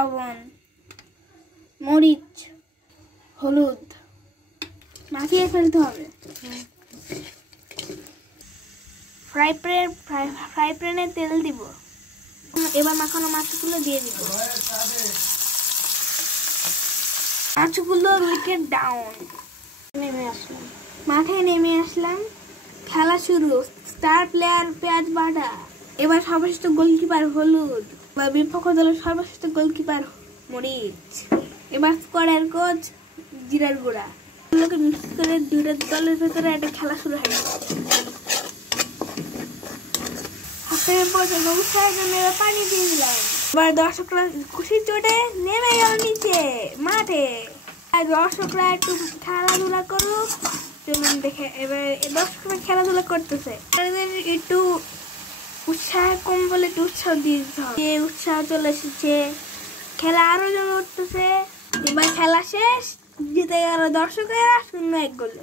লবণ, মরিচ, হলুদ মাখিয়ে ফেলতে হবে। ফ্রাই প্যানে তেল দিব। এবার মাখানো মাছগুলো দিয়ে দিব। মাছগুলো উইকেট ডাউন। মাঠে নেমে আসলাম। খেলা শুরু। স্টার প্লেয়ার পেঁয়াজ বাটা। এবার সর্বশ্রেষ্ঠ গোলকিপার হলুদ। এবার বিপক্ষ দলের সর্বশ্রেষ্ঠ গোলকিপার মরিচ। এবার স্কোয়াডের কোচ জিরার গুঁড়া। এগুলোকে মিক্স করে দুটো দলের ভেতরে একটা খেলা শুরু হয়। পানি দিয়ে দিলাম। এবার দর্শকরা খুশির চোটে নেমে গেল নিচে মাঠে। আর দর্শকরা একটু খেলাধুলা করুক। চলুন দেখে। এবার দর্শকরা খেলাধুলা করতেছে। একটু উৎসাহ কম বলে একটু উৎসাহ দিতে হবে। উৎসাহ চলে এসেছে, খেলা আরো জমে উঠতেছে। এবার খেলা শেষ, জিতে গেল দর্শকেরা 0-1 গোলে।